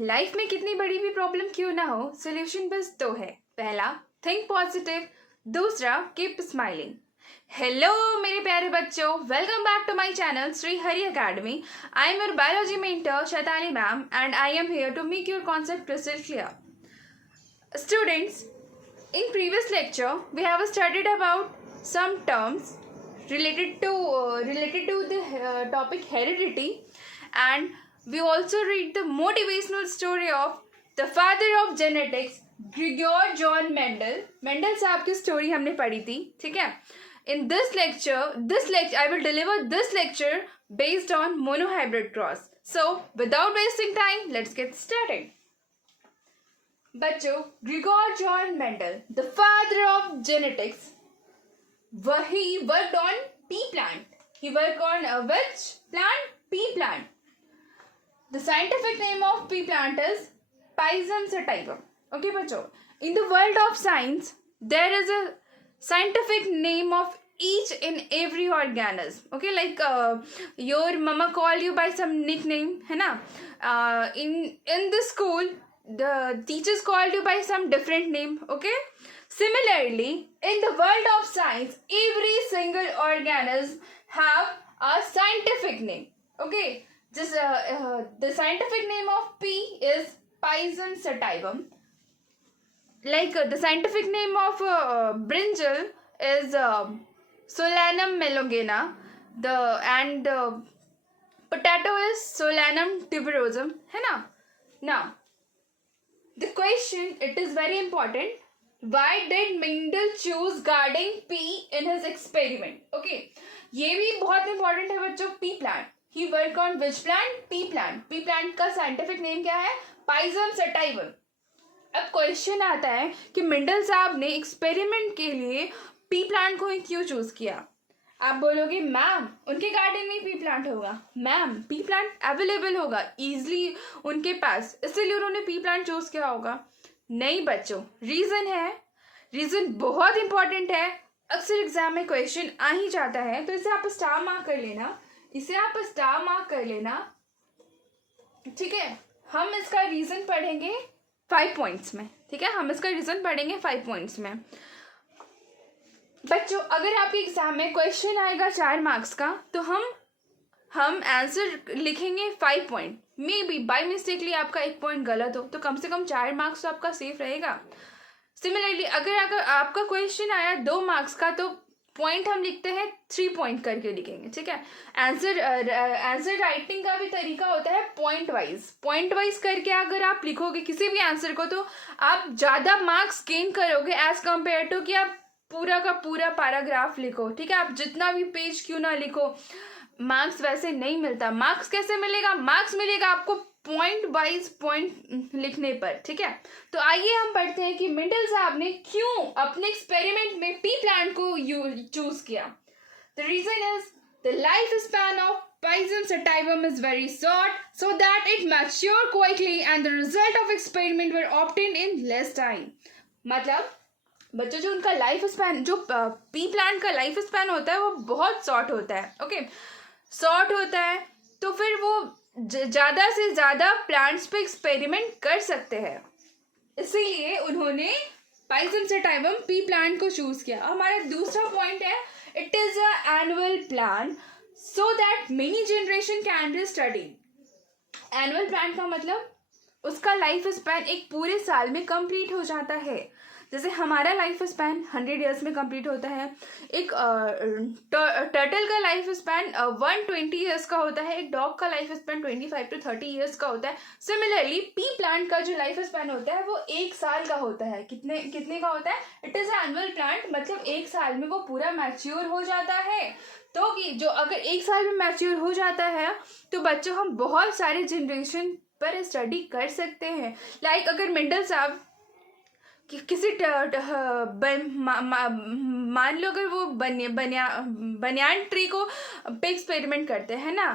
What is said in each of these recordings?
Life में कितनी बड़ी भी प्रॉब्लम क्यों ना हो, सोल्यूशन बस दो है। पहला, थिंक पॉजिटिव। दूसरा, कीप स्माइलिंग। हेलो मेरे प्यारे बच्चों, welcome back to my channel Shri Hari academy. I am your biology mentor Shaitali ma'am and I am here to make your concept crystal clear. Students, in previous lecture we have studied about some terms related to the topic heredity, and we also read the motivational story of the father of genetics, Grigor John Mendel साहब की story हमने पढ़ी थी, ठीक है। In this lecture I will deliver this lecture based on monohybrid cross. So without wasting time, let's get started. बच्चों, Grigor John Mendel, the father of genetics, he worked on pea plant. He worked on which plant? Pea plant. The scientific name of pea plant is Pisum sativum. Okay, बच्चों, in the world of science, there is a scientific name of each and every organism. Okay, like your mama called you by some nickname, है ना? In the school, the teachers called you by some different name. Okay. Similarly, in the world of science, every single organism have a scientific name. Okay. Just the scientific name of pea is Pisum sativum. Like the scientific name of brinjal is Solanum melongena. The potato is Solanum tuberosum, है ना? Now, the question, it is very important. Why did Mendel choose guarding pea in his experiment? Okay, ये भी बहुत important है बच्चों. Pea plant. He worked on which plant? Pea plant. Pea plant का scientific name क्या है? Pisum sativum. अब question आता है कि मेंडल साहब ने एक्सपेरिमेंट के लिए पी प्लांट को ही क्यों चूज किया। आप बोलोगे मैम उनके गार्डन में पी प्लांट होगा, मैम पी प्लांट अवेलेबल होगा इजीली उनके पास, इसलिए उन्होंने पी प्लांट चूज किया होगा। नहीं बच्चों, रीजन बहुत इंपॉर्टेंट है। अक्सर एग्जाम में क्वेश्चन आ ही जाता है, तो इसे आप स्टार मार्क कर लेना, ठीक है। हम इसका रीजन पढ़ेंगे 5 पॉइंट्स में, ठीक है। हम इसका रीजन पढ़ेंगे 5 पॉइंट्स में। बच्चों, अगर आपके एग्जाम में क्वेश्चन आएगा 4 मार्क्स का, तो हम आंसर लिखेंगे 5 point. May be by mistakely आपका 1 पॉइंट गलत हो, तो कम से कम 4 मार्क्स तो आपका सेफ रहेगा। सिमिलरली अगर आपका क्वेश्चन आया 2 मार्क्स का, तो पॉइंट हम लिखते हैं 3 पॉइंट करके लिखेंगे, ठीक है। आंसर राइटिंग का भी तरीका होता है पॉइंट वाइज करके अगर आप लिखोगे किसी भी आंसर को, तो आप ज़्यादा मार्क्स गेन करोगे एज कम्पेयर टू कि आप पूरा का पूरा पैराग्राफ लिखो, ठीक है। आप जितना भी पेज क्यों ना लिखो, मार्क्स वैसे नहीं मिलता। मार्क्स कैसे मिलेगा? मार्क्स मिलेगा आपको पॉइंट वाइज पॉइंट लिखने पर, ठीक है। तो आइए हम पढ़ते हैं कि मेंडल साहब ने क्यों अपने एक्सपेरिमेंट में पी प्लांट को चूज किया। The reason is the life span of Pisum sativum is very short, so that it matured quickly and the result of experiment were obtained in less time. मतलब बच्चों, जो उनका life span, जो P plant का life span होता है, वो बहुत शॉर्ट होता है। ओके, शॉर्ट होता है, तो फिर वो ज़्यादा से ज़्यादा प्लांट्स पे एक्सपेरिमेंट कर सकते हैं, इसीलिए उन्होंने Pisum sativum पी प्लांट को चूज किया। हमारा दूसरा पॉइंट है, it is a annual plant so that many generation can be studied. Annual plant का मतलब उसका लाइफ स्पैन एक पूरे साल में कंप्लीट हो जाता है। जैसे हमारा लाइफ स्पैन 100 ईयर्स में कंप्लीट होता है, एक टर्टल का लाइफ स्पैन 120 ईयर्स का होता है, एक डॉग का लाइफ स्पैन 25 to 30 ईयर्स का होता है। सिमिलरली पी प्लांट का जो लाइफ स्पैन होता है वो 1 साल का होता है। कितने का होता है? इट इज एनुअल प्लांट, मतलब 1 साल में वो पूरा मैच्योर हो जाता है। तो कि जो अगर 1 साल में मैच्योर हो जाता है, तो बच्चों हम बहुत सारे जनरेशन पर स्टडी कर सकते हैं। लाइक अगर मेंडल साहब किसी मान लो अगर वो बनियान ट्री को पे एक्सपेरिमेंट करते हैं ना,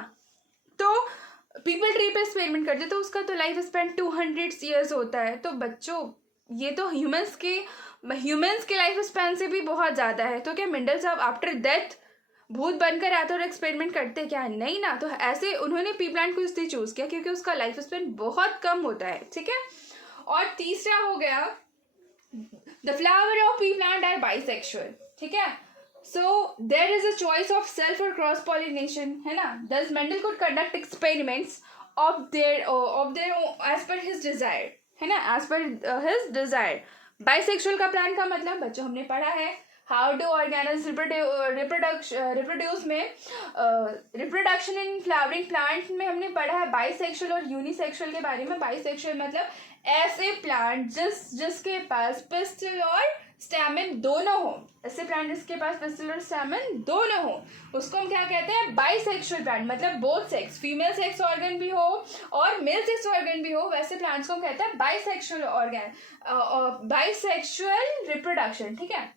तो पीपल ट्री पे एक्सपेरिमेंट करते, तो उसका तो लाइफ स्पैन 200 ईयर्स होता है। तो बच्चों, ये तो ह्यूमंस के लाइफ स्पैन से भी बहुत ज़्यादा है। तो क्या मेंडल साहब आफ्टर डेथ भूत बनकर आते और एक्सपेरिमेंट करते क्या? नहीं ना। तो ऐसे उन्होंने पी प्लांट को इसलिए चूज किया क्योंकि उसका लाइफ स्पेन बहुत कम होता है, ठीक है। और तीसरा हो गया, the flower of pea plant are bisexual, ठीक है। So there is a choice of self और क्रॉस पॉलिनेशन, है ना। Thus Mendel could conduct experiments of their as per his desire, है ना, as per his desire. Bisexual का plant का मतलब बच्चों हमने पढ़ा है, हाउ डू ऑर्गेनिज रिप्रोड्यूस में रिप्रोडक्शन इन फ्लावरिंग प्लांट में हमने पढ़ा है बाइसेक्सुअल और यूनिसेक्सुअल के बारे में। बाइसेक्सुअल मतलब ऐसे प्लांट जिसके पास पिस्टल और स्टैमेन दोनों हो, ऐसे प्लांट जिसके पास पिस्टल और स्टैमेन दोनों हो, उसको हम क्या कहते हैं? Bisexual plant. मतलब both sex, female sex organ भी हो और मेल सेक्स ऑर्गन भी हो, वैसे प्लांट्स को हम कहते हैं बाइसेक्सुअल ऑर्गन, बाइसेक्सुअल रिप्रोडक्शन, ठीक है।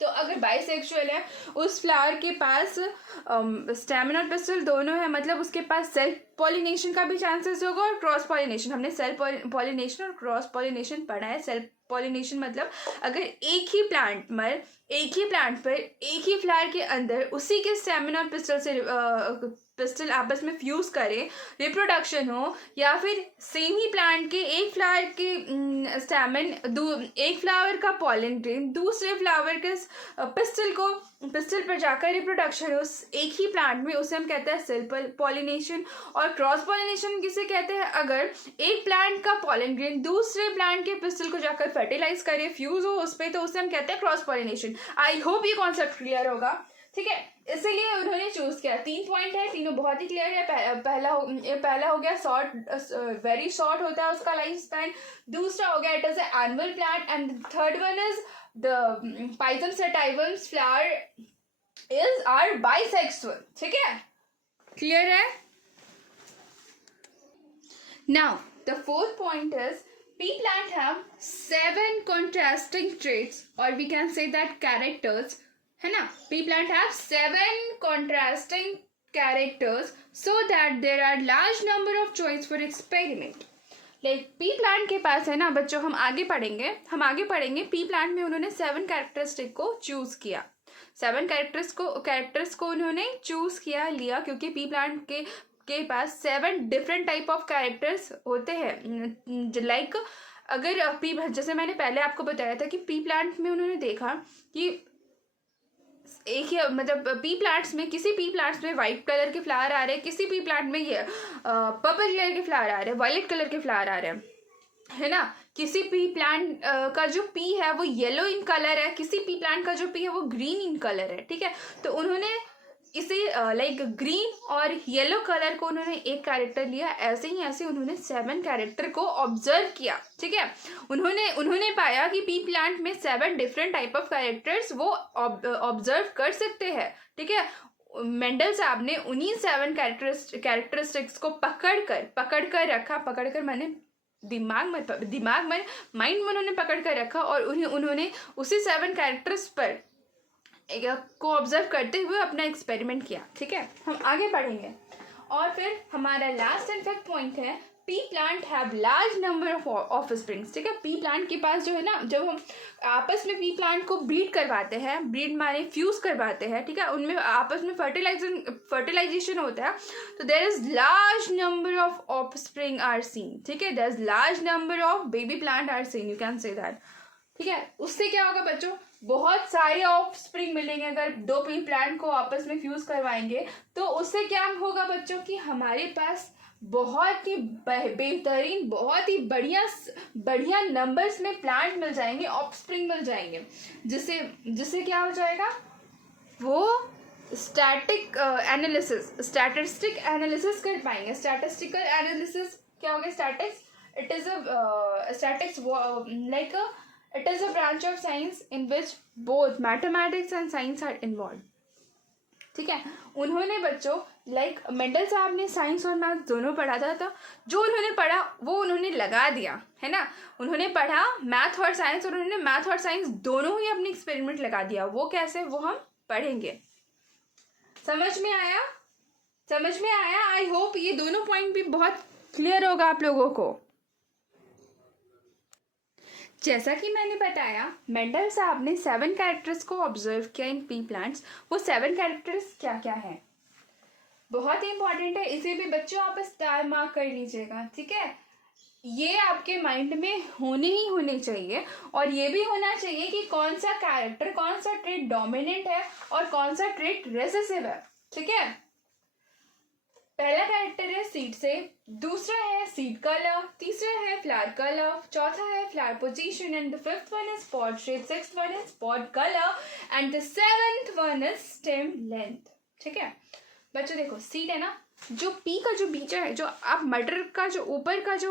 तो अगर बाइसेक्सुअल है, उस फ्लावर के पास स्टैमेन और पिस्टल दोनों है, मतलब उसके पास सेल्फ पॉलिनेशन का भी चांसेस होगा और क्रॉस पॉलिनेशन। हमने सेल्फ पॉलिनेशन और क्रॉस पॉलिनेशन पढ़ा है। सेल्फ पॉलिनेशन मतलब अगर एक ही प्लांट पर एक ही फ्लावर के अंदर उसी के स्टैमेन और पिस्टल आपस में फ्यूज करें, रिप्रोडक्शन हो, या फिर सेम ही प्लांट के एक फ्लावर के स्टैमेन, एक फ्लावर का पॉलन ग्रेन दूसरे फ्लावर के पिस्टल पर जाकर रिप्रोडक्शन हो एक ही प्लांट में, उसे हम कहते हैं सेल्फ पॉलिनेशन। और क्रॉस पॉलिनेशन किसे कहते हैं? अगर एक प्लांट का पॉलन ग्रेन दूसरे प्लांट के पिस्टल को जाकर फर्टिलाइज करे, फ्यूज हो उस पर, तो उसे हम कहते हैं क्रॉस पॉलिनेशन। आई होप ये कॉन्सेप्ट क्लियर होगा, ठीक है। इसीलिए उन्होंने चूज किया। 3 पॉइंट है, तीनों बहुत ही क्लियर है। पहला हो गया शॉर्ट, वेरी शॉर्ट होता है उसका लाइफ स्पैन। दूसरा हो गया it is annual plant, and third one is the Pisum sativum's flower is are bisexual, ठीक है, क्लियर है। Now the fourth point is pea plant have 7 contrasting traits, or we can say that characters, है ना। pea plant have 7 contrasting characters so that there are large number of choice for experiment. Like P plant के पास है ना बच्चों, हम आगे पढ़ेंगे P plant में उन्होंने 7 कैरेक्टरिस्टिक को चूज किया। 7 कैरेक्टर्स को उन्होंने चूज किया लिया क्योंकि पी प्लांट के पास 7 डिफरेंट टाइप ऑफ कैरेक्टर्स होते हैं। लाइक अगर पी, जैसे मैंने पहले आपको बताया था कि पी प्लांट में उन्होंने देखा कि एक ही, मतलब पी प्लांट्स में, किसी पी प्लांट्स में वाइट कलर के फ्लावर आ रहे हैं, किसी पी प्लांट में ये पर्पल कलर के फ्लावर आ रहे हैं, वायलेट कलर के फ्लावर आ रहे हैं, है ना। किसी पी प्लांट का जो पी है वो येलो इन कलर है, किसी पी प्लांट का जो पी है वो ग्रीन इन कलर है, ठीक है। तो उन्होंने इसे लाइक ग्रीन और येलो कलर को उन्होंने एक कैरेक्टर लिया, ऐसे उन्होंने 7 कैरेक्टर को ऑब्जर्व किया, ठीक है। उन्होंने पाया कि पी प्लांट में 7 डिफरेंट टाइप ऑफ कैरेक्टर्स वो ऑब्जर्व कर सकते हैं, ठीक है। मेंडल साहब ने उन्हीं 7 कैरेक्टरिस्टिक्स को पकड़ कर रखा मैंने दिमाग में माइंड में उन्होंने पकड़ कर रखा, और उन्होंने उसी 7 कैरेक्टर्स पर को ऑब्जर्व करते हुए अपना एक्सपेरिमेंट किया, ठीक है। हम आगे पढ़ेंगे। और फिर हमारा लास्ट एंड फिफ्थ पॉइंट है P plant have large number of offsprings, ठीक है। पी प्लांट के पास जो है ना, जब हम आपस में पी प्लांट को ब्रीड करवाते हैं, ब्रीड माने फ्यूज करवाते हैं, ठीक है, उनमें आपस में फर्टिलाइजेशन होता है, तो there is large number of offspring are seen, ठीक है। There is large number of baby plant are seen, you can say that, ठीक है। उससे क्या होगा बच्चों, बहुत सारे ऑफस्प्रिंग मिलेंगे। अगर 2 पी प्लांट को आपस में फ्यूज करवाएंगे तो उससे क्या होगा बच्चों कि हमारे पास बहुत ही बेहतरीन, बहुत ही बढ़िया नंबर्स में प्लांट मिल जाएंगे, ऑफस्प्रिंग मिल जाएंगे, जिससे क्या हो जाएगा, वो स्टैटिस्टिक एनालिसिस कर पाएंगे। स्टैटिस्टिकल एनालिसिस क्या हो गया? It is a branch of science in which both mathematics and science are involved, ठीक है। उन्होंने बच्चों मेंडल साहब ने साइंस और मैथ दोनों पढ़ा था, तो जो उन्होंने पढ़ा वो उन्होंने लगा दिया, है ना। उन्होंने पढ़ा मैथ और साइंस, और उन्होंने मैथ और साइंस दोनों ही अपनी एक्सपेरिमेंट लगा दिया। वो कैसे, वो हम पढ़ेंगे। समझ में आया? आई होप ये दोनों पॉइंट भी बहुत क्लियर होगा आप लोगों को। जैसा कि मैंने बताया, मेंडल साहब ने 7 कैरेक्टर्स को ऑब्जर्व किया इन पी प्लांट्स। वो 7 कैरेक्टर्स क्या क्या हैं, बहुत ही इंपॉर्टेंट है, इसे भी बच्चों आप स्टार मार्क कर लीजिएगा, ठीक है। ये आपके माइंड में होने ही होने चाहिए, और ये भी होना चाहिए कि कौन सा कैरेक्टर, कौन सा ट्रेट डोमिनेंट है और कौन सा ट्रेट रेसेसिव है, ठीक है। पहला कैरेक्टर है सीड से, दूसरा है सीड कलर, तीसरा है फ्लावर कलर, चौथा है flower position, and the fifth one is pod shape, sixth one is pod colour, and the seventh one is stem length, ठीक है। बच्चों देखो, सीड है ना, जो पी का जो बीज है, जो आप मटर का जो ऊपर का जो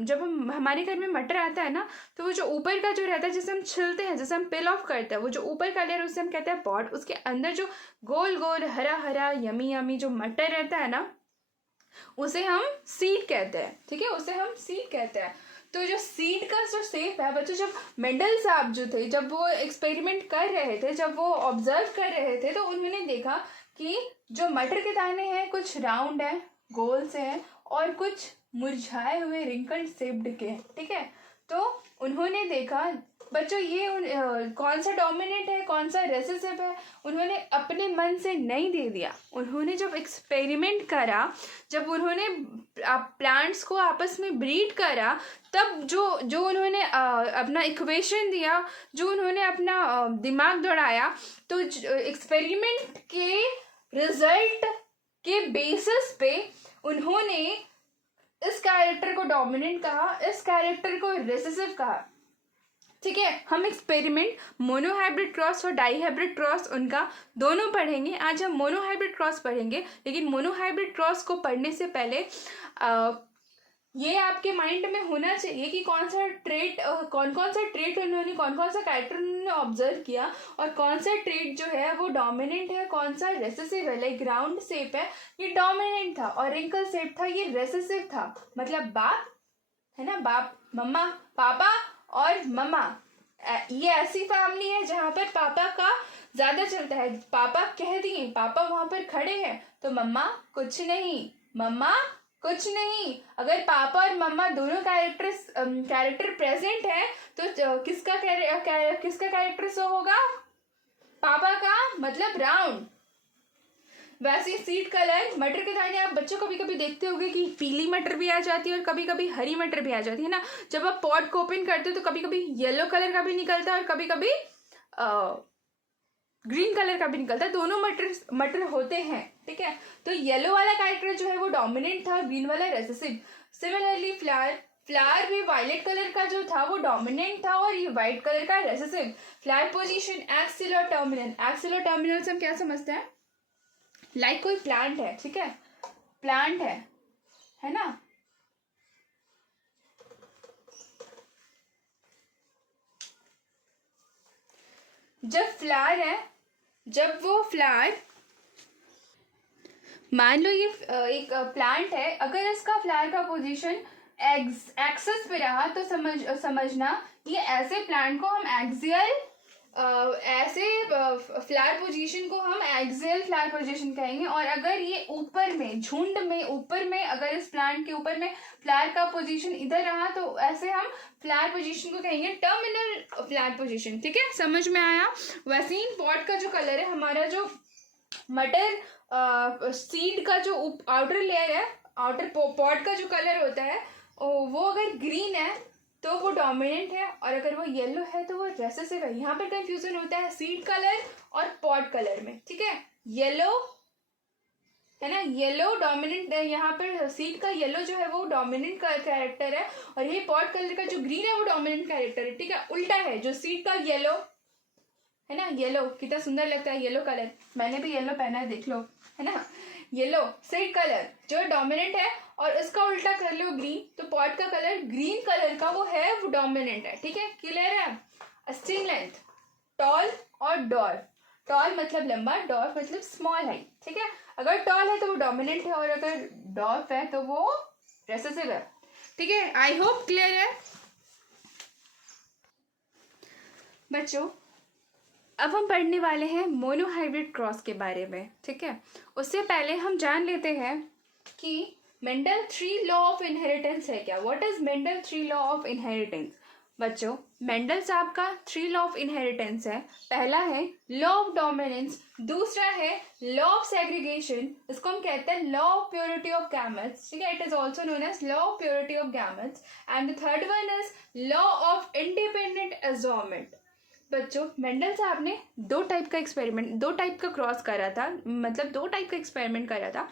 जब हम हमारे घर में मटर आता है ना, तो वो जो ऊपर का जो रहता है, जैसे हम छिलते हैं, जैसे हम पिल ऑफ करते हैं, वो जो ऊपर का लेयर उसे हम कहते हैं पॉड। उसके अंदर जो गोल गोल हरा हरा यमी यमी जो मटर रहता है ना, उसे हम सीड कहते हैं, ठीक है, उसे हम सीड कहते हैं। तो जो सीड का जो शेप है बच्चों, जब मेंडल साहब जो थे, जब वो एक्सपेरिमेंट कर रहे थे, जब वो ऑब्जर्व कर रहे थे, तो उन्होंने देखा कि जो मटर के दाने हैं कुछ राउंड है, गोल से है, और कुछ मुरझाए हुए रिंकल्ड शेप्ड के, ठीक है। तो उन्होंने देखा बच्चों, ये कौन सा डोमिनेंट है, कौन सा रेसेसिव है, उन्होंने अपने मन से नहीं दे दिया। उन्होंने जब एक्सपेरिमेंट करा, जब उन्होंने प्लांट्स को आपस में ब्रीड करा, तब जो जो उन्होंने अपना इक्वेशन दिया, जो उन्होंने अपना दिमाग दौड़ाया, तो एक्सपेरिमेंट के रिजल्ट के बेसिस पे उन्होंने इस कैरेक्टर को डोमिनेंट कहा, इस कैरेक्टर को रिसेसिव कहा, ठीक है। हम एक्सपेरिमेंट मोनोहाइब्रिड क्रॉस और डाईहाइब्रिड क्रॉस उनका दोनों पढ़ेंगे। आज हम मोनोहाइब्रिड क्रॉस पढ़ेंगे, लेकिन मोनोहाइब्रिड क्रॉस को पढ़ने से पहले ये आपके माइंड में होना चाहिए कि कौन सा ट्रेट, कौन कौन सा ट्रेट उन्होंने, कौन कौन सा कैरेक्टर उन्होंने ऑब्जर्व किया, और कौन सा ट्रेट जो है वो डोमिनेंट है, कौन सा रेसेसिव है। लाइक राउंड शेप है, ये डोमिनेंट था, और रिंकल शेप था, ये रेसेसिव था। मतलब बाप है ना, बाप, मम्मा, पापा और मम्मा, ये ऐसी फैमिली है जहाँ पर पापा का ज्यादा चलता है। पापा कह दिए, पापा वहां पर खड़े हैं, तो मम्मा कुछ नहीं, मम्मा कुछ नहीं। अगर पापा और मम्मा दोनों कैरेक्टर प्रेजेंट है, तो किसका कैरेक्टर शो होगा, पापा का, मतलब राउंड। वैसे सीड कलर, मटर के दाने, आप बच्चों कभी कभी देखते होंगे कि पीली मटर भी आ जाती है और कभी कभी हरी मटर भी आ जाती है ना। जब आप पॉट को ओपन करते हो तो कभी कभी येलो कलर का भी निकलता है और कभी कभी ग्रीन कलर का भी निकलता है, दोनों मटर होते हैं, ठीक है। तो येलो वाला कैरेक्टर जो है वो डोमिनेंट था, ग्रीन वाला रेसेसिव। सिमिलरली फ्लावर भी वायलेट कलर का जो था वो डोमिनेंट था, और ये व्हाइट कलर का रेसेसिव। फ्लावर पोजीशन एक्सिल और टर्मिनल, एक्सिल और टर्मिनल से हम क्या समझते हैं, लाइक कोई प्लांट है, ठीक है, प्लांट है ना, जब फ्लावर है, जब वो फ्लावर, मान लो ये एक प्लांट है, अगर इसका फ्लावर का पोजीशन एक्सिस पे रहा, तो समझना ये ऐसे प्लांट को हम एक्सियल, ऐसे फ्लावर पोजीशन को हम एक्सियल फ्लावर पोजीशन कहेंगे। और अगर ये ऊपर में, झुंड में, ऊपर में, अगर इस प्लांट के ऊपर में फ्लावर का पोजीशन इधर रहा, तो ऐसे हम फ्लावर पोजीशन को कहेंगे टर्मिनल फ्लावर पोजीशन, ठीक है, समझ में आया। वैसे ही पॉट का जो कलर है, हमारा जो मटर सीड का जो आउटर लेयर है, आउटर पॉट का जो कलर होता है, वो अगर ग्रीन है तो वो डोमिनेंट है, और अगर वो येलो है तो वो रेसेसिव है। यहाँ पर कंफ्यूजन होता है सीड कलर और पॉट कलर में, ठीक है। येलो है ना, येलो डोमिनेंट, यहाँ पर सीड का येलो जो है वो डोमिनेंट कैरेक्टर है, और ये पॉट कलर का जो ग्रीन है वो डोमिनेंट कैरेक्टर है, ठीक है। उल्टा है, जो सीड का येलो है ना, येलो कितना सुंदर लगता है, येलो कलर, मैंने भी येलो पहना है, देख लो, है ना, येलो सीड कलर जो डोमिनेंट है, और इसका उल्टा कर लो ग्रीन, तो पॉट का कलर ग्रीन कलर का वो है, वो डोमिनेंट है, ठीक है, क्लियर है। स्टिंग लेंथ, टॉल और डॉर्फ, टॉल मतलब लंबा, डॉर्फ मतलब स्मॉल हाइट, ठीक है। अगर टॉल है तो वो डोमिनेंट है, और अगर डॉर्फ है तो वो रेसेसिव है, ठीक है। आई होप क्लियर है बच्चों। अब हम पढ़ने वाले हैं मोनोहाइब्रिड क्रॉस के बारे में, ठीक है। उससे पहले हम जान लेते हैं कि मेंडल 3 लॉ ऑफ इनहेरिटेंस है क्या। What is Mendel 3 law of inheritance. बच्चों मेंडल साहब का 3 लॉ ऑफ इनहेरिटेंस है। पहला है लॉ ऑफ डोमिनेंस, दूसरा है लॉ ऑफ सेग्रीगेशन, इसको हम कहते हैं law of purity of gametes, ठीक है, it is also known as law of purity of gametes, and the third one is law of independent adjournment. बच्चों मेंडल साहब ने दो टाइप का क्रॉस करा था, मतलब दो टाइप का एक्सपेरिमेंट करा था।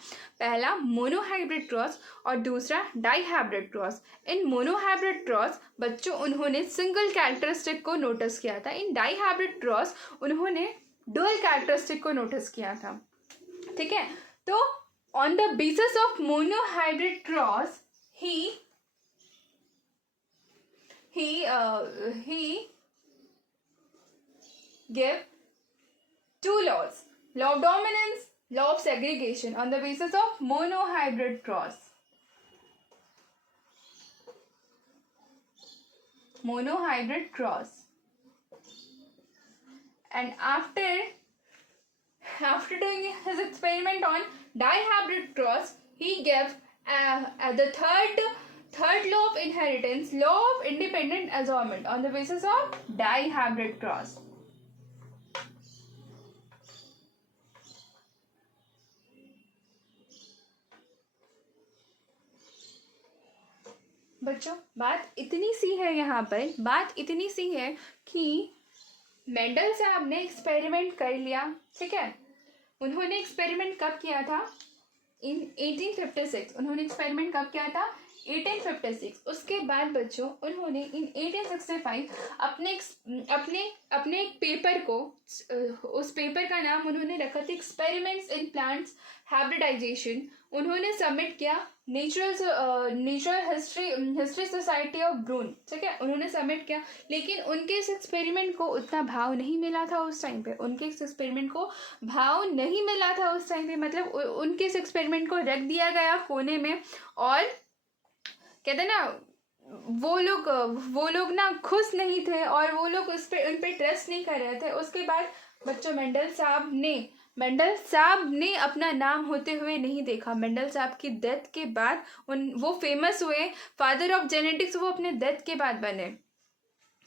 पहला मोनोहाइब्रिड क्रॉस और दूसरा डाईहाइब्रिड क्रॉस। इन मोनोहाइब्रिड क्रॉस बच्चों उन्होंने सिंगल कैरेक्टरिस्टिक को नोटिस किया था, इन डाईहाइब्रिड क्रॉस उन्होंने डुअल कैरेक्टरिस्टिक को नोटिस किया था, ठीक है। तो on the basis of monohybrid cross he give two laws, law of dominance, law of segregation, on the basis of monohybrid cross. Monohybrid cross. And after doing his experiment on dihybrid cross, he gave the third law of inheritance, law of independent assortment, on the basis of dihybrid cross. बच्चों बात इतनी सी है, यहाँ पर बात इतनी सी है कि मेंडल साहब ने एक्सपेरिमेंट कर लिया, ठीक है। उन्होंने एक्सपेरिमेंट कब किया था? इन 1856। उन्होंने एक्सपेरिमेंट कब किया था? 1856। उसके बाद बच्चों उन्होंने इन 1865 अपने एक पेपर को, उस पेपर का नाम उन्होंने रखा था एक्सपेरिमेंट्स इन प्लांट्स हाइब्रिडाइजेशन। उन्होंने सबमिट किया नेचुरल हिस्ट्री सोसाइटी ऑफ ब्रून, ठीक है, उन्होंने सबमिट किया। लेकिन उनके इस एक्सपेरिमेंट को उतना भाव नहीं मिला था उस टाइम पे, उनके इस एक्सपेरिमेंट को भाव नहीं मिला था उस टाइम पे, मतलब उनके इस एक्सपेरिमेंट को रख दिया गया कोने में। और कहते हैं ना, वो लोग ना खुश नहीं थे और वो लोग उन पे ट्रस्ट नहीं कर रहे थे। उसके बाद बच्चों मेंडल साहब ने अपना नाम होते हुए नहीं देखा। मेंडल साहब की डेथ के बाद वो फेमस हुए, फादर ऑफ जेनेटिक्स वो अपने डेथ के बाद बने,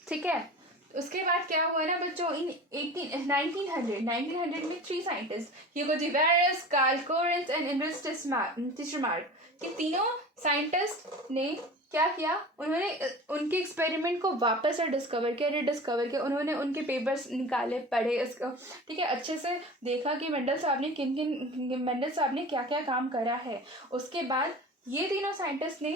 ठीक है। उसके बाद क्या हुआ ना बच्चों, इन 1900 में 3 scientist, Hugo de Vries, Carl Correns and Ambrose Tschermak, ये तीनों साइंटिस्ट ने क्या किया, उन्होंने उनके एक्सपेरिमेंट को वापस से डिस्कवर किया, उन्होंने उनके पेपर्स निकाले, पढ़े इसको, ठीक है, अच्छे से देखा कि मेंडल साहब ने क्या क्या काम करा है। उसके बाद ये तीनों साइंटिस्ट ने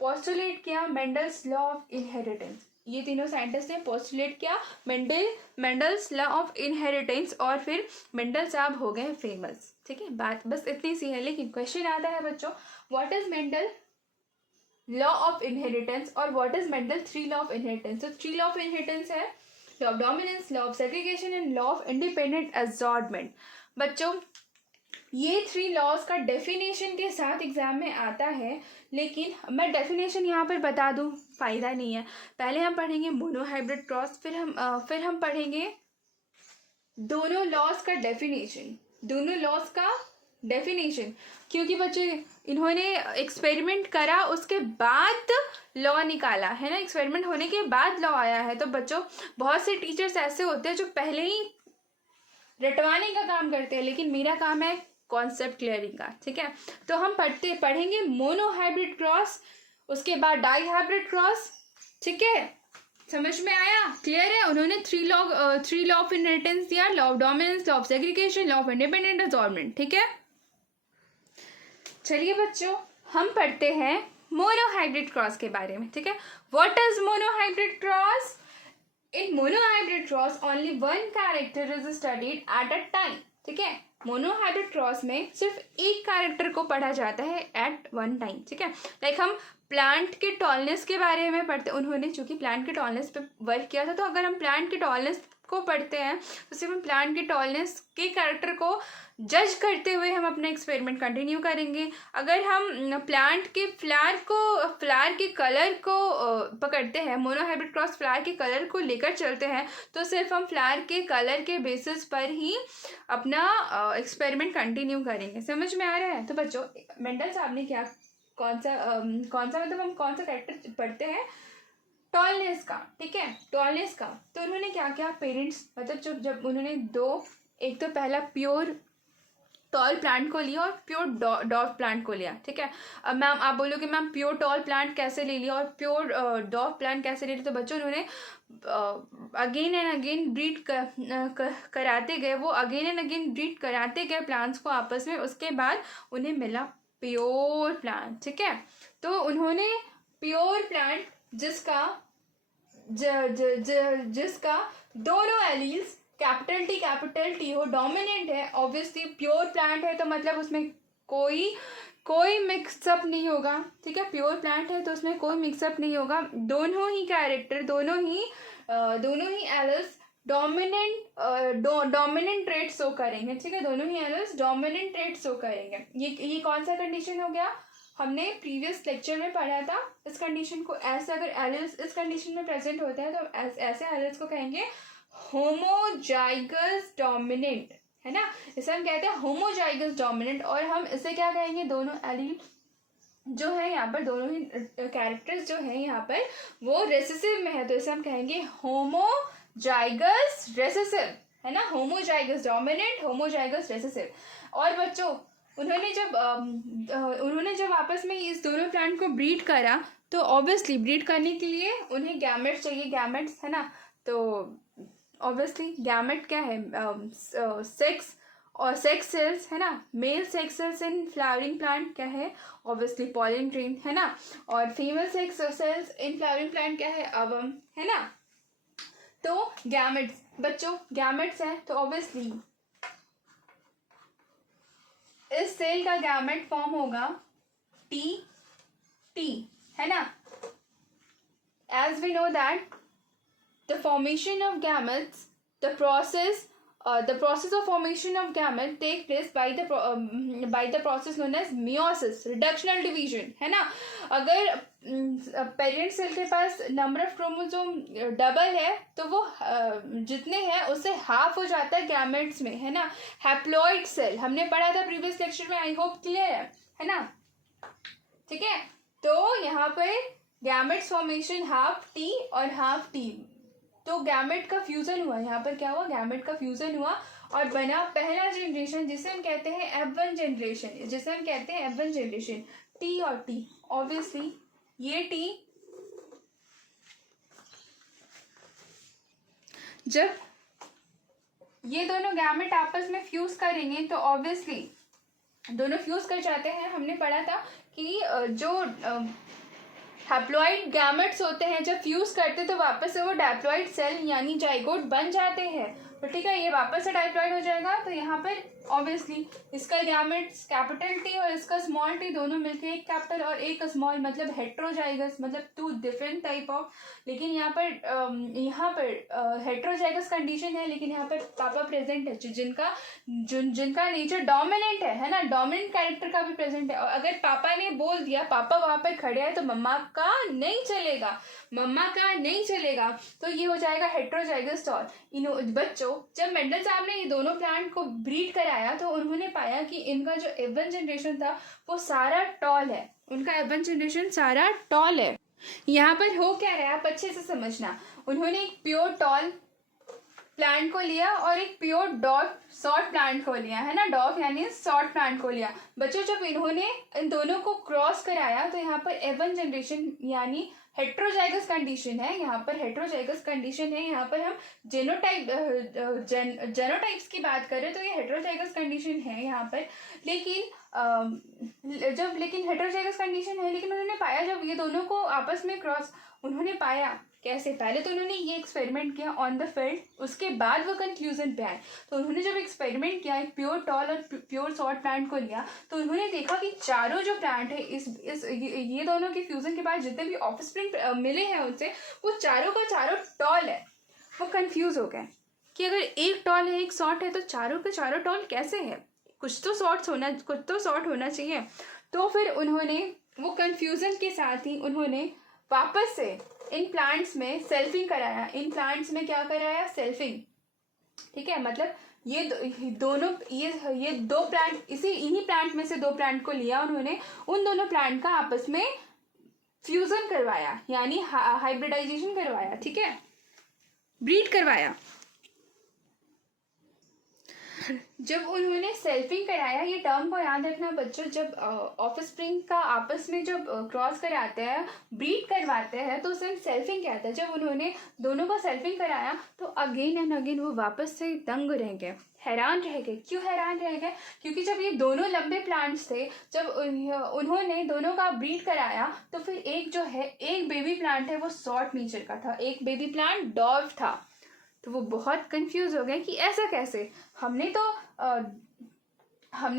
पोस्टुलेट किया मेंडल्स लॉ ऑफ इनहेरिटेंस। ये तीनों साइंटिस्ट ने पोस्टुलेट किया मेंडल्स लॉ ऑफ इनहेरिटेंस, और फिर मेंडल साहब हो गए फेमस, ठीक है। बात बस इतनी सी है। लेकिन क्वेश्चन आता है बच्चों, what is Mendel law of inheritance और what is Mendel 3 law of inheritance? तो 3 लॉ ऑफ इनहेरिटेंस है law of dominance, law of segregation and law of independent assortment. बच्चों ये 3 लॉज का डेफिनेशन के साथ एग्जाम में आता है, लेकिन मैं डेफिनेशन यहाँ पर बता दूँ, फायदा नहीं है। पहले हम पढ़ेंगे मोनोहाइब्रिड क्रॉस, फिर हम पढ़ेंगे दोनों लॉज का डेफिनेशन, क्योंकि बच्चे इन्होंने एक्सपेरिमेंट करा, उसके बाद लॉ निकाला है ना, एक्सपेरिमेंट होने के बाद लॉ आया है। तो बच्चों बहुत से टीचर्स ऐसे होते हैं जो पहले ही रटवाने का काम करते हैं, लेकिन मेरा काम है कॉन्सेप्ट क्लियरिंग का, ठीक है। तो हम पढ़ेंगे मोनोहाइब्रिड क्रॉस, उसके बाद डाईहाइब्रिड क्रॉस, ठीक है। समझ में आया? क्लियर है? उन्होंने 3 लॉ ऑफ इनहेरिटेंस दिया, law of dominance, law of segregation, law of independent assortment, ठीक है। चलिए बच्चों हम पढ़ते हैं मोनोहाइब्रिड क्रॉस के बारे में, ठीक है। What is monohybrid cross? In monohybrid cross only 1 character is studied at a time, ठीक है। मोनोहाइब्रिड क्रॉस में सिर्फ एक कैरेक्टर को पढ़ा जाता है एट वन टाइम, ठीक है। लाइक हम प्लांट के टॉलनेस के बारे में पढ़ते, उन्होंने चूंकि प्लांट के टॉलनेस पे वर्क किया था, तो अगर हम प्लांट के टॉलनेस को पढ़ते हैं तो सिर्फ हम प्लांट के टॉलनेस के कैरेक्टर को जज करते हुए हम अपना एक्सपेरिमेंट कंटिन्यू करेंगे। अगर हम प्लांट के फ्लावर के कलर को पकड़ते हैं, मोनोहाइब्रिड क्रॉस फ्लावर के कलर को लेकर चलते हैं, तो सिर्फ हम फ्लावर के कलर के बेसिस पर ही अपना एक्सपेरिमेंट कंटिन्यू करेंगे। समझ में आ रहा है? तो बच्चों मेंडल साहब ने क्या कौन सा कैरेक्टर पढ़ते हैं? टॉलनेस का, ठीक है, टॉलनेस का। तो उन्होंने क्या किया, पेरेंट्स मतलब जब उन्होंने एक तो पहला प्योर टॉल प्लांट को लिया और प्योर डॉर्फ प्लांट को लिया, ठीक है। अब मैम आप बोलोगे मैम प्योर टॉल प्लांट कैसे ले लिया और प्योर डॉर्फ प्लांट कैसे ले लिया? तो बच्चों उन्होंने अगेन एंड अगेन ब्रीड कराते गए, वो अगेन एंड अगेन ब्रीड कराते गए प्लांट्स को आपस में, उसके बाद उन्हें मिला प्योर प्लांट, ठीक है। तो उन्होंने प्योर प्लांट जिसका जिसका दोनों एलील्स कैपिटल टी हो, डोमिनेंट है, ऑब्वियसली प्योर प्लांट है तो मतलब उसमें कोई मिक्सअप नहीं होगा, ठीक है। प्योर प्लांट है तो उसमें कोई मिक्सअप नहीं होगा, दोनों ही कैरेक्टर, दोनों ही एलिल्स डोमिनेंट ट्रेट शो करेंगे, ठीक है। दोनों ही एलिल्स डोमिनेंट ट्रेट शो करेंगे। ये कौन सा कंडीशन हो गया, हमने प्रीवियस लेक्चर में पढ़ा था। इस कंडीशन को ऐसे, अगर एलिल्स इस कंडीशन में प्रेजेंट होते हैं तो ऐसे एलिल्स को कहेंगे होमोजाइगस डोमिनेंट, है ना। इसे हम कहते हैं होमोजाइगस डोमिनेंट। और हम इसे क्या कहेंगे, दोनों एलील जो है यहाँ पर, दोनों ही कैरेक्टर्स जो है यहाँ पर वो रेसेसिव में है, तो इसे हम कहेंगे होमोजाइगस रेसेसिव, है ना। Homozygous dominant, homozygous recessive. और बच्चों उन्होंने जब आपस में इस दोनों प्लांट को ब्रीड करा तो ऑब्वियसली ब्रीड करने के लिए उन्हें गैमेट्स चाहिए, गैमेट्स, है ना। तो ऑब्वियसली गैमेट क्या है, सेक्स और सेक्स सेल्स, है ना। मेल सेक्स सेल्स इन फ्लावरिंग प्लांट क्या है, ऑब्वियसली पॉलन ग्रेन, है ना। और फीमेल सेक्स सेल्स इन फ्लावरिंग प्लांट क्या है, अवम, है ना। तो गैमेट्स बच्चों, गैमेट्स है तो ऑब्वियसली इस सेल का गैमेट फॉर्म होगा टी, है ना। As we know that the formation of gametes, the process of formation of gamete take place by the process known as meiosis, reductional division, है ना। अगर पेरेंट सेल के पास number of chromosome double है तो वो जितने हैं उससे हाफ हो जाता है गैमेट्स में, है ना। हैप्लॉइड सेल हमने पढ़ा था प्रीवियस लेक्चर में, आई होप क्लियर है ना, ठीक है। तो यहाँ पर गैमेट्स फॉर्मेशन हाफ टी और हाफ टी, तो गैमेट का फ्यूजन हुआ, यहाँ पर क्या हुआ, गैमेट का फ्यूजन हुआ और बना पहला जनरेशन जिसे हम कहते हैं F1 जनरेशन, टी और टी। ऑब्वियसली ये टी जब ये दोनों गैमेट आपस में फ्यूज करेंगे तो ऑब्वियसली दोनों फ्यूज कर जाते हैं। हमने पढ़ा था कि जो हैप्लॉइड गैमेट्स होते हैं जब फ्यूज करते तो वापस से वो डायप्लॉइड सेल यानी जाइगोट बन जाते हैं, तो ठीक है, ये वापस से डायप्लॉइड हो जाएगा। तो यहाँ पर ऑब्वियसली इसका गैमेट्स कैपिटल टी और इसका स्मॉल टी दोनों मिलकर एक कैपिटल और एक स्मॉल, मतलब हेट्रोजाइगस, मतलब टू डिफरेंट टाइप ऑफ। लेकिन यहाँ पर हेट्रोजाइगस कंडीशन है, लेकिन यहाँ पर पापा प्रेजेंट है जिनका नेचर डोमिनेंट है ना, डोमिनेंट कैरेक्टर का भी प्रेजेंट है। और अगर पापा ने बोल दिया, पापा वहां पर खड़े हैं तो मम्मा का नहीं चलेगा, तो ये हो जाएगा हेट्रोजाइगस टॉल। बच्चों जब मेंडल साहब ने ये दोनों प्लांट को ब्रीड कराया तो उन्होंने पाया कि इनका जो F1 जनरेशन था वो सारा टॉल है, उनका F1 जनरेशन सारा टॉल है। यहाँ पर हो क्या रहा है आप अच्छे से समझना, उन्होंने एक प्योर टॉल प्लांट को लिया और एक प्योर डॉर्फ शॉर्ट प्लांट को लिया, है ना, डॉर्फ यानी शॉर्ट प्लांट को लिया। बच्चों जब इन्होंने इन दोनों को क्रॉस कराया तो यहाँ पर F1 जनरेशन यानी हेट्रोजाइगस कंडीशन है, यहाँ पर हेट्रोजाइगस कंडीशन है। यहाँ पर हम जेनोटाइप्स की बात करें तो ये हेट्रोजाइगस कंडीशन है यहाँ पर। लेकिन हेट्रोजाइगस कंडीशन है, लेकिन उन्होंने पाया जब ये दोनों को आपस में क्रॉस, उन्होंने पाया कैसे, पहले तो उन्होंने ये एक्सपेरिमेंट किया ऑन द फील्ड, उसके बाद वो कंक्लूजन पे आए। तो उन्होंने जब एक्सपेरिमेंट किया, एक प्योर टॉल और प्योर शॉर्ट प्लांट को लिया, तो उन्होंने देखा कि चारों जो प्लांट है ये दोनों के फ्यूजन के बाद जितने भी ऑफस्प्रिंग मिले हैं उनसे, वो चारों का चारों टॉल है। वो कंफ्यूज हो गए कि अगर एक टॉल है एक शॉर्ट है तो चारों के चारों टॉल कैसे है, कुछ तो शॉर्ट होना चाहिए। तो फिर उन्होंने वो कंफ्यूजन के साथ ही उन्होंने वापस से इन प्लांट्स में सेल्फिंग कराया। इन प्लांट्स में क्या कराया, सेल्फिंग, ठीक है। मतलब ये दो प्लांट, इन्हीं प्लांट में से दो प्लांट को लिया उन्होंने, उन दोनों प्लांट का आपस में फ्यूजन करवाया, यानी हाइब्रिडाइजेशन करवाया, ठीक है, ब्रीड करवाया। जब उन्होंने सेल्फिंग कराया, ये टर्म को याद रखना बच्चों, जब ऑफस्प्रिंग का आपस में जब क्रॉस कराते हैं, ब्रीड करवाते हैं, तो उसे सेल्फिंग कहते हैं। जब उन्होंने दोनों को सेल्फिंग कराया तो अगेन एंड अगेन वो वापस से दंग रह गए, हैरान रह गए। क्यों हैरान रह गए? क्योंकि जब ये दोनों लंबे प्लांट्स थे, जब उन्होंने दोनों का ब्रीड कराया तो फिर एक जो है, एक बेबी प्लांट है वो शॉर्ट नेचर का था, एक बेबी प्लांट डॉर्फ था। तो वो बहुत कंफ्यूज हो गए कि ऐसा कैसे, हमने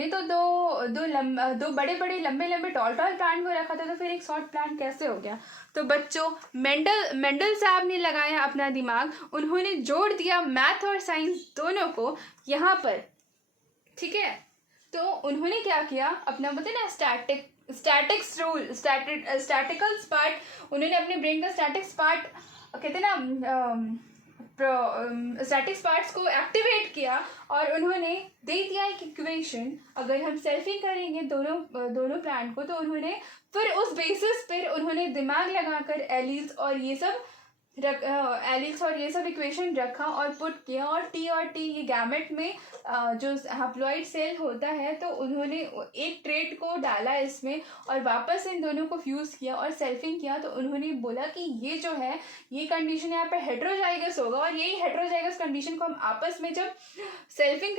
तो दो बड़े बड़े लंबे लंबे टॉल प्लांट को रखा था, तो फिर एक शॉर्ट प्लांट कैसे हो गया? तो बच्चों, मेंडल साहब ने लगाया अपना दिमाग, उन्होंने जोड़ दिया मैथ और साइंस दोनों को यहाँ पर, ठीक है। तो उन्होंने क्या किया, अपना बोलते ना स्टैटिक्स रूल, स्टैटिकल्स पार्ट, उन्होंने अपने ब्रेन का स्टैटिक्स पार्ट, कहते ना स्टैटिक्स पार्ट्स को एक्टिवेट किया और उन्होंने दे दिया एक इक्वेशन। अगर हम सेल्फिंग करेंगे दोनों प्लांट को, तो उन्होंने फिर उस बेसिस पर उन्होंने दिमाग लगाकर एलिल्स और ये सब इक्वेशन रखा और पुट किया, और टी ये गैमेट में जो हैप्लॉइड सेल होता है, तो उन्होंने एक ट्रेट को डाला इसमें और वापस इन दोनों को फ्यूज़ किया और सेल्फिंग किया। तो उन्होंने बोला कि ये जो है, ये कंडीशन यहाँ पे हेट्रोजाइगस होगा, और यही हेट्रोजाइगस कंडीशन को हम आपस में जब सेल्फिंग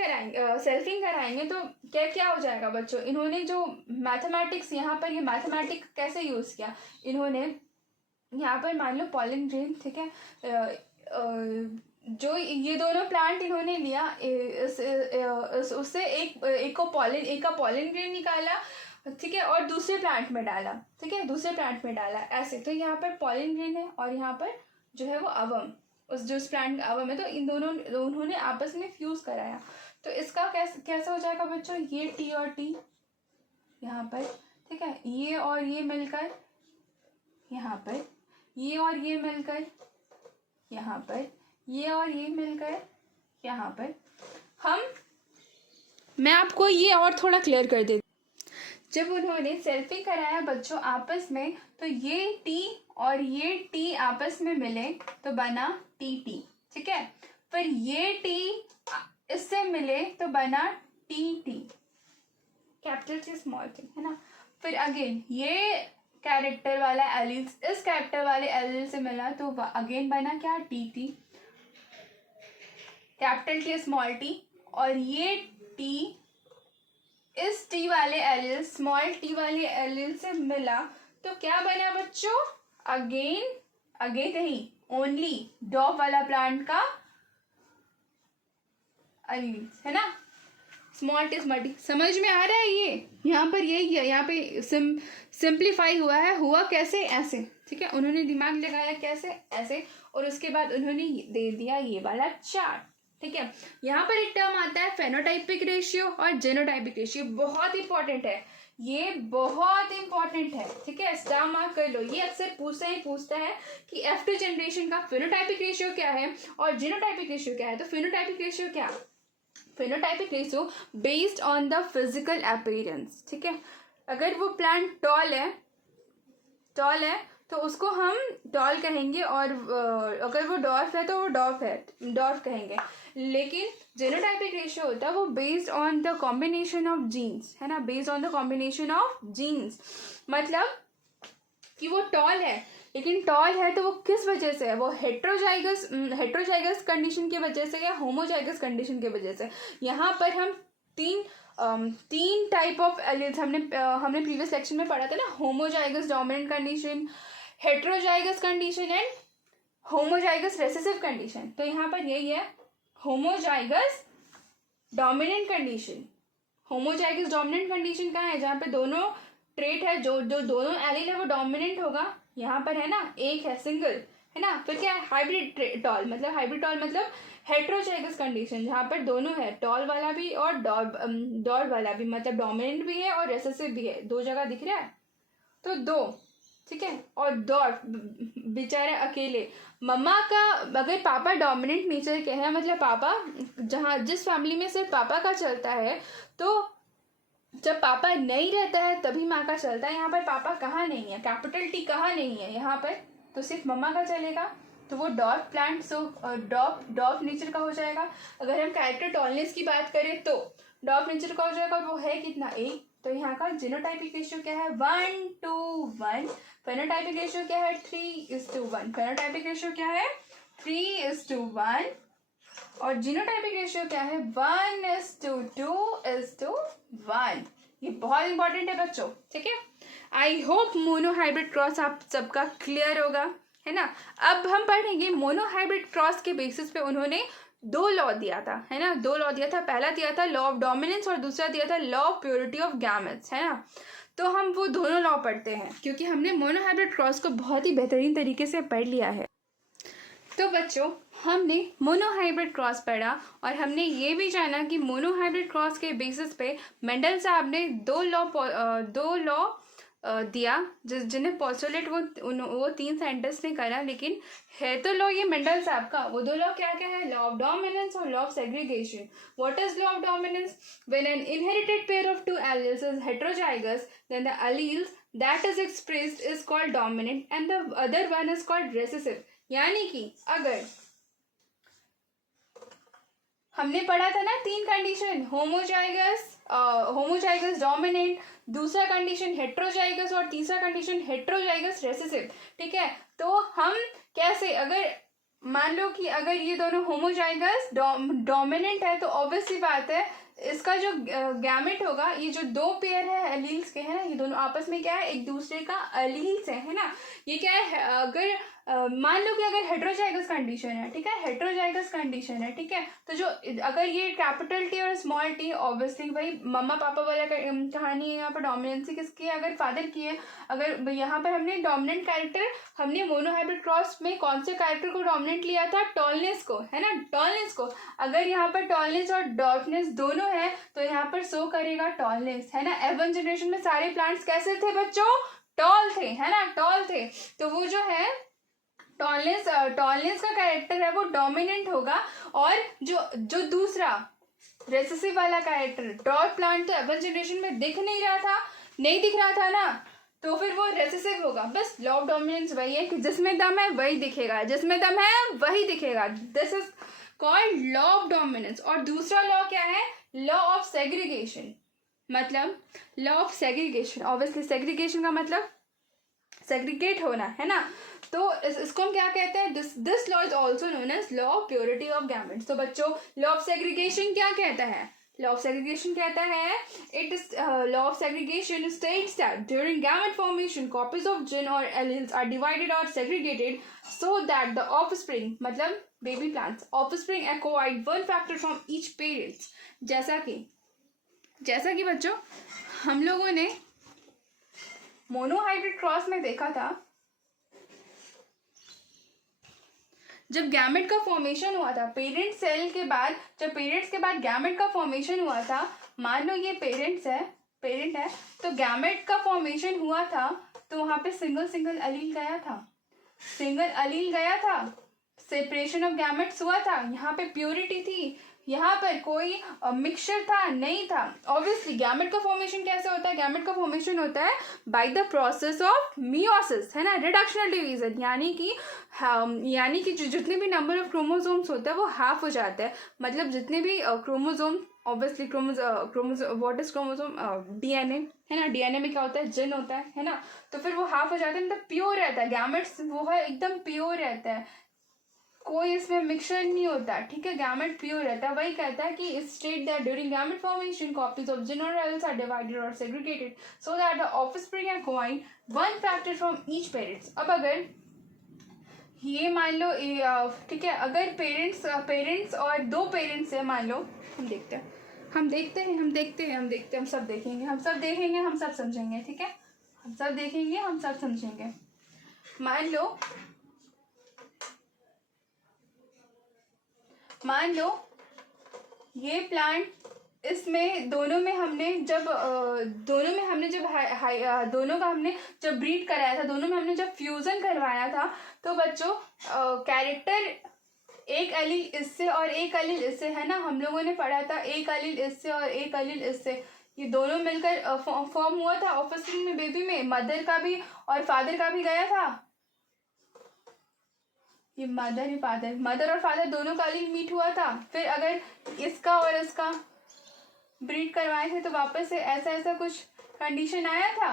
कराएंगे तो क्या हो जाएगा बच्चों। इन्होंने जो मैथमेटिक्स यहाँ पर, ये मैथमेटिक्स कैसे यूज़ किया, इन्होंने यहाँ पर मान लो पॉलन ग्रेन, ठीक है, जो ये दोनों प्लांट इन्होंने लिया, उससे एक का पॉलन ग्रेन निकाला, ठीक है, और दूसरे प्लांट में डाला, ठीक है, दूसरे प्लांट में डाला ऐसे। तो यहाँ पर पॉलन ग्रेन है और यहाँ पर जो है वो अवम, उस प्लांट का अवम है। तो इन दोनों उन्होंने आपस में फ्यूज कराया। तो इसका कैसे हो जाएगा बच्चों, ये टी और टी यहाँ पर, ठीक है, ये और ये मिलकर यहाँ पर, ये और ये मिलकर यहाँ पर, ये और ये मिलकर यहाँ पर। मैं आपको ये और थोड़ा क्लियर कर देती। जब उन्होंने सेल्फिंग कराया बच्चों आपस में, तो ये टी और ये टी आपस में मिले तो बना टी टी, ठीक है। फिर ये टी इससे मिले तो बना टी टी, कैपिटल से स्मॉल टी, है ना। फिर अगेन ये कैरेक्टर वाला एलिल्स इस कैरेक्टर वाले एलिल से मिला तो अगेन बना क्या, T T, capital T small T. और ये टी इस टी वाले एलिल, स्मॉल टी वाले एलिल से मिला तो क्या बना बच्चों, अगेन नहीं, ओनली डॉफ वाला प्लांट का एलिल, है ना, स्मॉल टी स्मॉल टी। समझ में आ रहा है? ये यहाँ पर यही है, यहाँ पे सिंप्लीफाई हुआ है। हुआ कैसे, ऐसे, ठीक है, उन्होंने दिमाग लगाया कैसे, ऐसे, और उसके बाद उन्होंने दे दिया ये वाला चार्ट, ठीक है। यहाँ पर एक टर्म आता है फेनोटाइपिक रेशियो और जेनोटाइपिक रेशियो, बहुत इंपॉर्टेंट है, ये बहुत इंपॉर्टेंट है, ठीक है, स्टार मार्क कर लो। ये अक्सर पूछता है कि F2 जनरेशन का फेनोटाइपिक रेशियो क्या है और जीनोटाइपिक रेशियो क्या है। तो फेनोटाइपिक रेशियो क्या, phenotypic ratio based on the physical appearance, ठीक है। अगर वो प्लांट टॉल है तो उसको हम टॉल कहेंगे, और अगर वो डॉर्फ है तो वो डॉर्फ कहेंगे। लेकिन जेनोटाइपिक रेशियो होता है वो based on the combination of genes, है ना, based on the combination of genes. मतलब कि वो टॉल है, लेकिन टॉल है तो वो किस वजह से है, वो हेट्रोजाइगस कंडीशन की वजह से या होमोजाइगस कंडीशन की वजह से। यहाँ पर हम तीन टाइप ऑफ एलिल्स हमने प्रीवियस लेक्चर में पढ़ा था ना, homozygous dominant condition, heterozygous condition and homozygous recessive condition. तो यहाँ पर यही है homozygous dominant condition. Homozygous dominant condition कहाँ है, जहाँ पे दोनों ट्रेट है, जो दोनों एलिल है वो डोमिनेंट होगा। यहाँ पर है ना, एक है सिंगल, है ना। फिर क्या है, हाइब्रिड टॉल मतलब हेट्रोजाइगस कंडीशन, जहाँ पर दोनों है, टॉल वाला भी और डॉर वाला भी, मतलब डोमिनेंट भी है और रेसेसिव भी है, दो जगह दिख रहा है, तो दो, ठीक है। और डॉर्फ बेचारे अकेले, मम्मा का, अगर पापा डोमिनेंट नेचर के हैं, मतलब पापा जिस फैमिली में सिर्फ पापा का चलता है, तो जब पापा नहीं रहता है तभी माँ का चलता है। यहाँ पर पापा कहाँ नहीं है, कैपिटल टी कहाँ नहीं है यहाँ पर, तो सिर्फ मम्मा का चलेगा। तो वो dot plant, so dot nature का हो जाएगा। अगर हम कैरेक्टर टॉलनेस की बात करें तो डॉट नेचर का हो जाएगा, और वो है कितना, एक। तो यहाँ का जीनोटाइपिक रेशियो क्या है, 1:1। फेनोटाइपिक रेशियो क्या है, 3:1। फेनोटाइपिक रेशियो क्या है, 3:1। और जीनोटाइपिक रेशियो क्या है, 1:2:1। ये बहुत इंपॉर्टेंट है बच्चों, ठीक है। आई होप मोनोहाइब्रिड क्रॉस आप सबका क्लियर होगा, है ना। अब हम पढ़ेंगे मोनोहाइब्रिड क्रॉस के बेसिस पे उन्होंने 2 लॉ दिया था, है ना। 2 लॉ दिया था, पहला दिया था लॉ ऑफ डोमिनेंस और दूसरा दिया था law of purity of gametes, है ना। तो हम वो दोनों लॉ पढ़ते हैं क्योंकि हमने मोनोहाइब्रिड क्रॉस को बहुत ही बेहतरीन तरीके से पढ़ लिया है। तो बच्चों, हमने मोनोहाइब्रिड क्रॉस पढ़ा और हमने ये भी जाना कि मोनोहाइब्रिड क्रॉस के बेसिस पे मेंडल साहब ने 2 लॉ दिया, जिन्हें पोस्टुलेट वो 3 साइंटिस्ट ने करा, लेकिन है तो लॉ ये मेंडल साहब का। वो 2 लॉ क्या क्या है, लॉ ऑफ डोमिनेंस और law of segregation. What is law of dominance, when an inherited pair of 2 alleles is heterozygous, then the alleles that is expressed is called dominant and the other one is called recessive। यानी कि अगर हमने पढ़ा था ना 3 condition, homozygous dominant, दूसरा condition heterozygous और तीसरा कंडीशन हेट्रोजाइगस रेसेसिव, ठीक है। तो हम कैसे, अगर मान लो कि अगर ये दोनों होमोजाइगस डोमिनेंट है तो ऑब्वियसली बात है इसका जो गैमेट होगा, ये जो 2 पेयर है एलील्स के, है ना, ये दोनों आपस में क्या है, एक दूसरे का एलील्स है ना। ये क्या है, अगर मान लो कि अगर हेट्रोजाइगस कंडीशन है, ठीक है, हेट्रोजाइगस कंडीशन है, ठीक है। तो जो अगर ये कैपिटल टी और स्मॉल टी, ऑब्वियसली भाई मम्मा पापा वाला कहानी है, यहाँ पर डोमिनेंसी किसकी है, अगर फादर की है। अगर यहाँ पर हमने डोमिनेंट कैरेक्टर, हमने मोनोहाइब्रिड क्रॉस में कौन से कैरेक्टर को डोमिनेंट लिया था, टॉलनेस को, है ना, टॉलनेस को। अगर यहाँ पर टॉलनेस और डॉर्कनेस दोनों है तो यहाँ पर शो करेगा टॉलनेस, है ना। F1 जनरेशन में सारे प्लांट्स कैसे थे बच्चों, टॉल थे, है ना, टॉल थे। तो वो जो है टॉलनेस का कैरेक्टर है वो डोमिनेंट होगा। और जो दूसरा रेसेसिव वाला कैरेक्टर डॉट प्लांट, तो F1 जनरेशन में दिख नहीं रहा था ना, तो फिर वो रेसेसिव होगा। बस लॉ ऑफ डोमिनेंस वही है कि जिसमें दम है वही दिखेगा, जिसमें दम है वही दिखेगा। This is called law of dominance. और दूसरा लॉ क्या है, लॉ ऑफ सेग्रीगेशन। मतलब law of segregation, obviously segregation का मतलब सेग्रीगेट होना, है ना। तो इसको हम क्या कहते हैं, this law is also known as law of purity of gametes. तो बच्चों, लॉ ऑफ सेग्रीगेशन क्या कहता है, लॉ ऑफ सेग्रीगेशन कहता है, it is law of segregation states that during gamete formation copies of gene और एलील्स आर डिवाइडेड और segregated so that the offspring, मतलब baby plants, offspring acquired one factor from each parents. जैसा कि बच्चों हम लोगों ने मोनोहाइब्रिड क्रॉस में देखा था, जब गैमेट का फॉर्मेशन हुआ था, पेरेंट सेल के बाद, जब पेरेंट्स के बाद गैमेट का फॉर्मेशन हुआ था, मान लो ये पेरेंट है, तो गैमेट का फॉर्मेशन हुआ था, तो वहां पे सिंगल अलील गया था, सेपरेशन ऑफ गैमेट्स हुआ था, यहाँ पे प्योरिटी थी, यहाँ पर कोई मिक्सचर था नहीं था। ऑब्वियसली गैमेट का फॉर्मेशन कैसे होता है, गैमेट का फॉर्मेशन होता है by the process of meiosis, है ना, रिडक्शनल डिवीजन। यानी कि जितने भी नंबर ऑफ क्रोमोसोम्स होता है वो हाफ हो जाता है। मतलब जितने भी chromosome, obviously what is chromosome, DNA, है ना, डीएनए में क्या होता है, जिन होता है ना। तो फिर वो हाफ हो जाता है, मतलब प्योर रहता है गैमेट्स, वो है एकदम प्योर रहता है, कोई इसमें मिक्सचर नहीं होता, ठीक है, गैमेट प्योर रहता है। वही कहता है कि state that during gamete formation copies of gene और एलील्स आर डिवाइडेड और segregated so that the offspring acquire one factor from each parents. अब अगर ये मान लो, ठीक है, अगर पेरेंट्स और 2 पेरेंट्स है, मान लो, हम सब देखेंगे, हम सब समझेंगे, ठीक है, हम सब देखेंगे, हम सब समझेंगे। मान लो ये प्लांट, इसमें दोनों में हमने जब ब्रीड कराया था, दोनों में हमने जब फ्यूजन करवाया था, तो बच्चों कैरेक्टर एक एलील इससे और एक एलील इससे, है ना, हम लोगों ने पढ़ा था एक एलील इससे और एक एलील इससे। ये दोनों मिलकर फॉर्म हुआ था ऑफस्प्रिंग में बेबी में, मदर का भी और फादर का भी गया था। ये मदर और फादर दोनों का अलील मीट हुआ था। फिर अगर इसका और इसका ब्रीड करवाए थे तो वापस से ऐसा ऐसा कुछ कंडीशन आया था,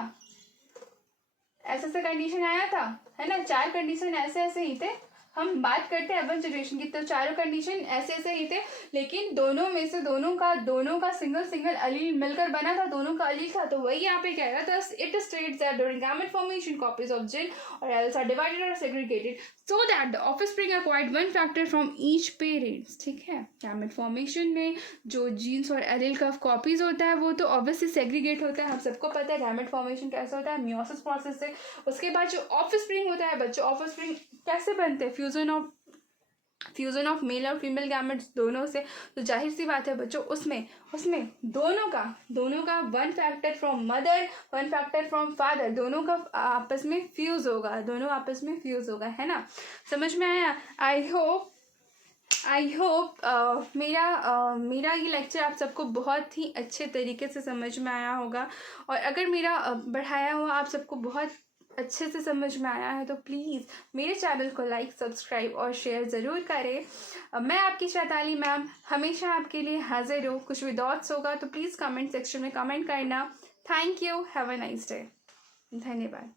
ऐसा ऐसा कंडीशन आया था, है ना। 4 कंडीशन ऐसे ऐसे ही थे। हम बात करते हैं अर्बन जनरेशन की तो चारों कंडीशन ऐसे ऐसे ही थे, लेकिन दोनों में से दोनों का सिंगल सिंगल अलील मिलकर बना था, दोनों का अलील था। तो वही यहाँ पे कह रहा था, it states that during gamete formation copies of gene और एल्स आर डिवाइडेड और segregated so that the offspring acquired one factor from each parents. ठीक है, गैमेट फॉर्मेशन में जो जीन्स और एलील का कॉपीज होता है वो तो ऑब्वियसली सेग्रीगेट होता है, हम सबको पता है गैमेट फॉर्मेशन कैसे होता है, मियोसिस प्रोसेस से। उसके बाद जो ऑफस्प्रिंग होता है बच्चों, ऑफस्प्रिंग कैसे बनते हैं, फ्यूजन ऑफ मेल और फीमेल गैमेट्स दोनों से। तो जाहिर सी बात है बच्चों, उसमें दोनों का 1 factor from mother 1 factor from father, दोनों का आपस में फ्यूज होगा, है ना। समझ में आया? आई होप मेरा ये लेक्चर आप सबको बहुत ही अच्छे तरीके से समझ में आया होगा, और अगर मेरा बढ़ाया हुआ आप सबको बहुत अच्छे से समझ में आया है तो प्लीज़ मेरे चैनल को लाइक, सब्सक्राइब और शेयर ज़रूर करें। मैं आपकी शैताली मैम हमेशा आपके लिए हाजिर हूँ। कुछ भी डाउट्स होगा तो प्लीज़ कमेंट सेक्शन में कमेंट करना। Thank you, have a nice day. धन्यवाद।